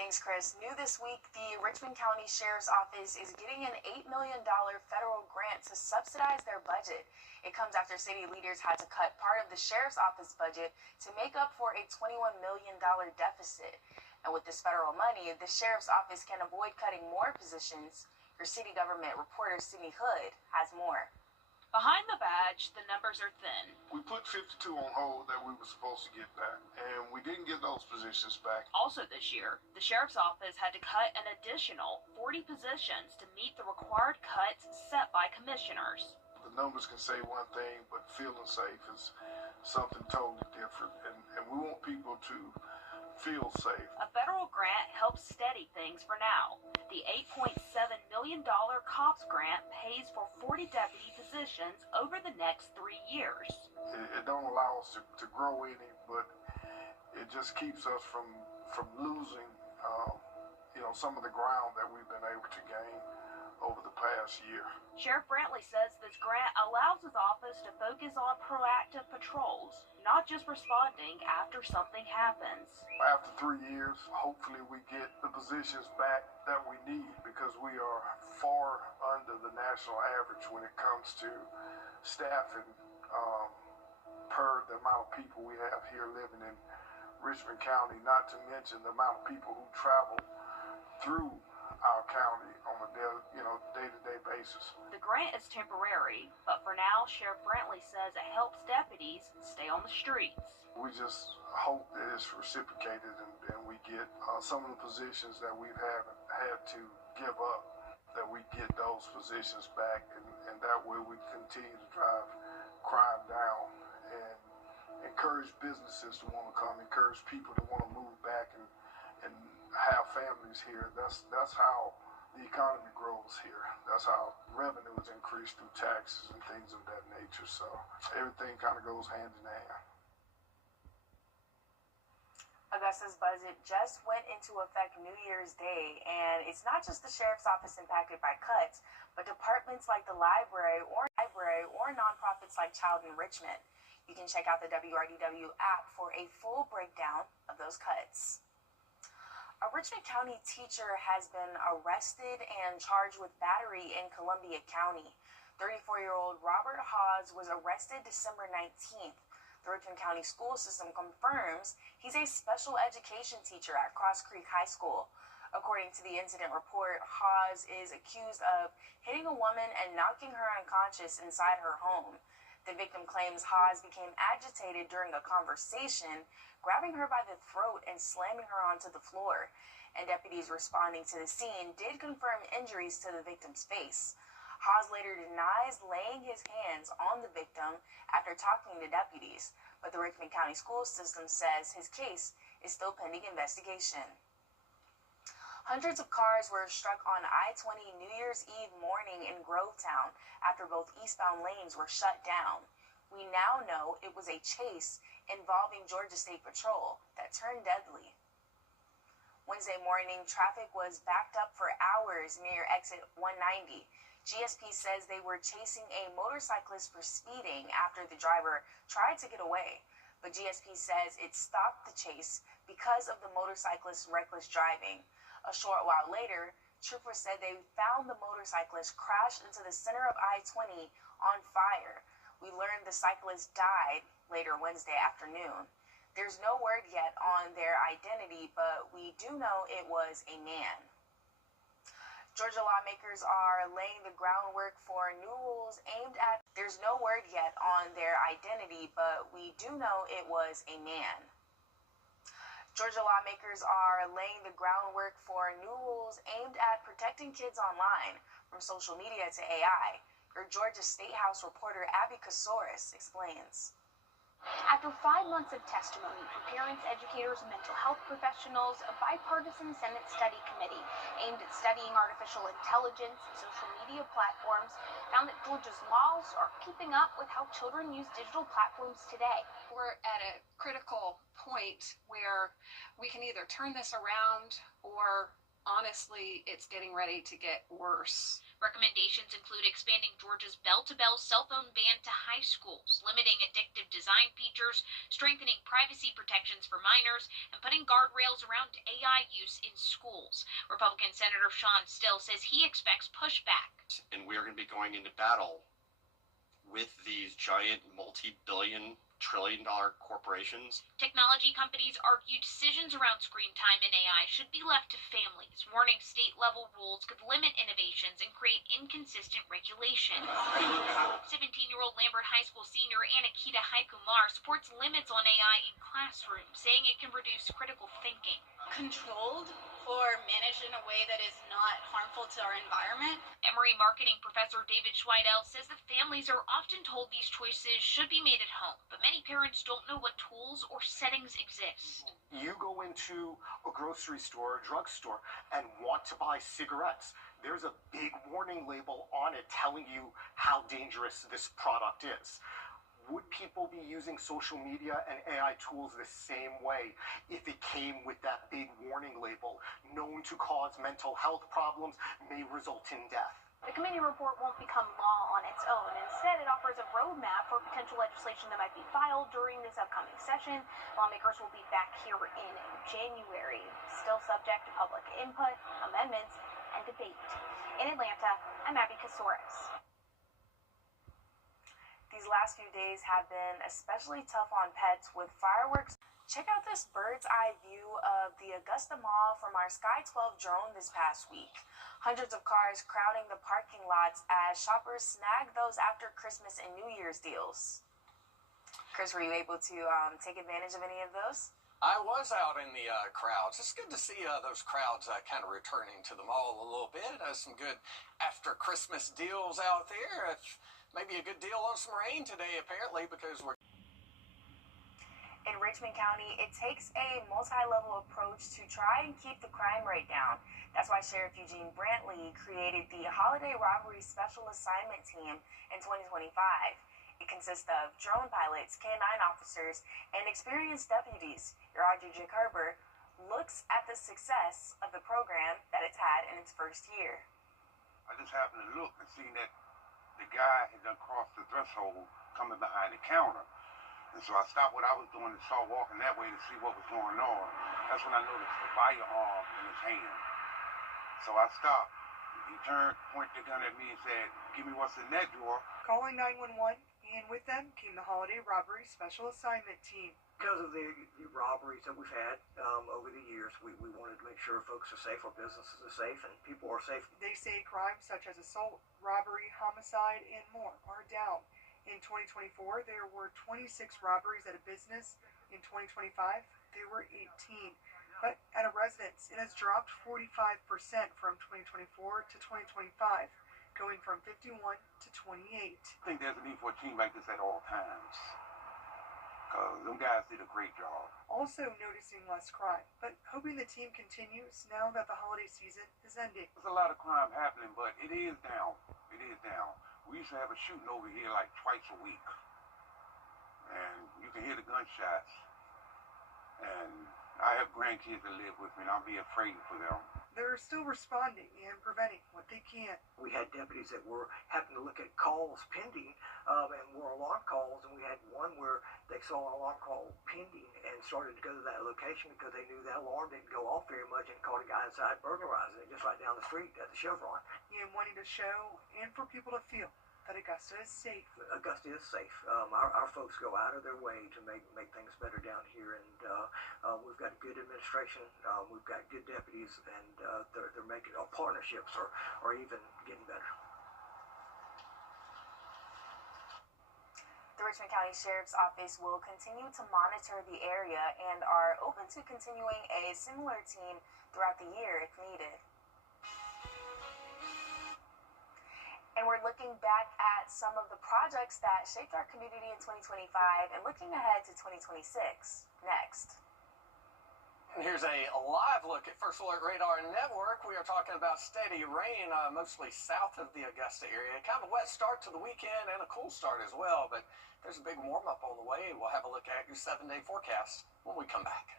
Thanks, Chris. New this week, the Richmond County Sheriff's Office is getting an $8 million federal grant to subsidize their budget. It comes after city leaders had to cut part of the Sheriff's Office budget to make up for a $21 million deficit. And with this federal money, the Sheriff's Office can avoid cutting more positions. Your city government reporter, Sydney Hood, has more. Behind the badge, the numbers are thin. We put 52 on hold that we were supposed to get back, and we didn't get those positions back. Also this year, the Sheriff's Office had to cut an additional 40 positions to meet the required cuts set by commissioners. The numbers can say one thing, but feeling safe is something totally different, and we want people to feel safe. A federal grant helps steady things for now. The $8.7 million COPS grant pays for 40 deputy positions over the next 3 years. It don't allow us to grow any, but it just keeps us from losing, some of the ground that we've been able to gain over the past year. Sheriff Brantley says this grant allows his office to focus on proactive patrols, not just responding after something happens. After 3 years, hopefully we get the positions back that we need, because we are far under the national average when it comes to staffing per the amount of people we have here living in Richmond County, not to mention the amount of people who travel through our county on a day-to-day basis. The grant is temporary, but for now, Sheriff Brantley says it helps deputies stay on the streets. We just hope that it's reciprocated and we get some of the positions that we've had to give up, that we get those positions back, and that way we continue to drive crime down and encourage businesses to want to come, encourage people to want to move back and have families here. That's how the economy grows here. That's how revenue is increased through taxes and things of that nature. So everything kind of goes hand in hand. Augusta's budget just went into effect New Year's Day, and it's not just the Sheriff's Office impacted by cuts, but departments like the library or nonprofits like Child Enrichment. You can check out the Wrdw app for a full breakdown of those cuts. A Richmond County teacher has been arrested and charged with battery in Columbia County. 34-year-old Robert Hawes was arrested December 19th. The Richmond County school system confirms he's a special education teacher at Cross Creek High School. According to the incident report, Hawes is accused of hitting a woman and knocking her unconscious inside her home. The victim claims Hawes became agitated during a conversation, grabbing her by the throat and slamming her onto the floor. And deputies responding to the scene did confirm injuries to the victim's face. Hawes later denies laying his hands on the victim after talking to deputies, but the Richmond County school system says his case is still pending investigation. Hundreds of cars were struck on I-20 New Year's Eve morning in Grovetown after both eastbound lanes were shut down. We now know it was a chase involving Georgia State Patrol that turned deadly. Wednesday morning, traffic was backed up for hours near exit 190. GSP says they were chasing a motorcyclist for speeding after the driver tried to get away, but GSP says it stopped the chase because of the motorcyclist's reckless driving. A short while later, troopers said they found the motorcyclist crashed into the center of I-20 on fire. We learned the cyclist died later Wednesday afternoon. There's no word yet on their identity, but we do know it was a man. Georgia lawmakers are laying the groundwork for new rules aimed at. There's no word yet on their identity, but we do know it was a man. Georgia lawmakers are laying the groundwork for new rules aimed at protecting kids online, from social media to AI. Your Georgia State House reporter Abby Kasoris explains. After 5 months of testimony from parents, educators, and mental health professionals, a bipartisan Senate study committee aimed at studying artificial intelligence and social media platforms found that Georgia's laws are keeping up with how children use digital platforms today. We're at a critical point where we can either turn this around or honestly, it's getting ready to get worse. Recommendations include expanding Georgia's bell-to-bell cell phone ban to high schools, limiting addictive design features, strengthening privacy protections for minors, and putting guardrails around AI use in schools. Republican Senator Sean Still says he expects pushback. And we're going to be going into battle with these giant multi-billion, trillion-dollar corporations. Technology companies argue decisions around screen time and AI should be left to families, warning state-level rules could limit innovations and create inconsistent regulation. 17-year-old Lambert High School senior Anakita Haikumar supports limits on AI in classrooms, saying it can reduce critical thinking. Controlled or managed in a way that is not harmful to our environment. Emory marketing professor David Schweidel says that families are often told these choices should be made at home, but many parents don't know what tools or settings exist. You go into a grocery store or drugstore and want to buy cigarettes. There's a big warning label on it telling you how dangerous this product is. Would people be using social media and AI tools the same way if it came with that big warning label, known to cause mental health problems, may result in death? The committee report won't become law on its own. Instead, it offers a roadmap for potential legislation that might be filed during this upcoming session. Lawmakers will be back here in January, still subject to public input, amendments, and debate. In Atlanta, I'm Abby Kasouris. These last few days have been especially tough on pets with fireworks. Check out this bird's eye view of the Augusta Mall from our Sky 12 drone this past week. Hundreds of cars crowding the parking lots as shoppers snag those after Christmas and New Year's deals. Chris, were you able to take advantage of any of those? I was out in the crowds. It's good to see those crowds kind of returning to the mall a little bit. Some good after Christmas deals out there. Maybe a good deal on some rain today, apparently, because we're... In Richmond County, it takes a multi-level approach to try and keep the crime rate down. That's why Sheriff Eugene Brantley created the Holiday Robbery Special Assignment Team in 2025. It consists of drone pilots, K-9 officers, and experienced deputies. Your Audrey J. Kerber looks at the success of the program that it's had in its first year. I just happened to look and see that the guy had done crossed the threshold coming behind the counter. And so I stopped what I was doing and started walking that way to see what was going on. That's when I noticed the firearm in his hand. So I stopped. He turned, pointed the gun at me and said, "Give me what's in that drawer." Calling 911, and with them came the Holiday Robbery Special Assignment Team. Because of the robberies that we've had over the years, we wanted to make sure folks are safe, our businesses are safe, and people are safe. They say crimes such as assault, robbery, homicide, and more are down. In 2024, there were 26 robberies at a business. In 2025, there were 18. But at a residence, it has dropped 45% from 2024 to 2025, going from 51 to 28. I think there's a need for a team like this at all times. Because them guys did a great job. Also noticing less crime, but hoping the team continues now that the holiday season is ending. There's a lot of crime happening, but it is down. It is down. We used to have a shooting over here like twice a week. And you can hear the gunshots. And I have grandkids that live with me, and I'll be afraid for them. They're still responding and preventing what they can. We had deputies that were having to look at calls pending and were alarm calls, and we had one where they saw an alarm call pending and started to go to that location because they knew that alarm didn't go off very much and caught a guy inside burglarizing it just right down the street at the Chevron. And wanting to show and for people to feel that Augusta is safe. Augusta is safe. Our folks go out of their way to make things better down here, and we've got a good administration. We've got good deputies, and they're making our partnerships are even getting better. The Richmond County Sheriff's Office will continue to monitor the area and are open to continuing a similar team throughout the year if needed. And we're looking back at some of the projects that shaped our community in 2025 and looking ahead to 2026 next. And here's a live look at First Alert Radar Network. We are talking about steady rain, mostly south of the Augusta area. Kind of a wet start to the weekend and a cool start as well, but there's a big warm-up on the way. We'll have a look at your 7-day forecast when we come back.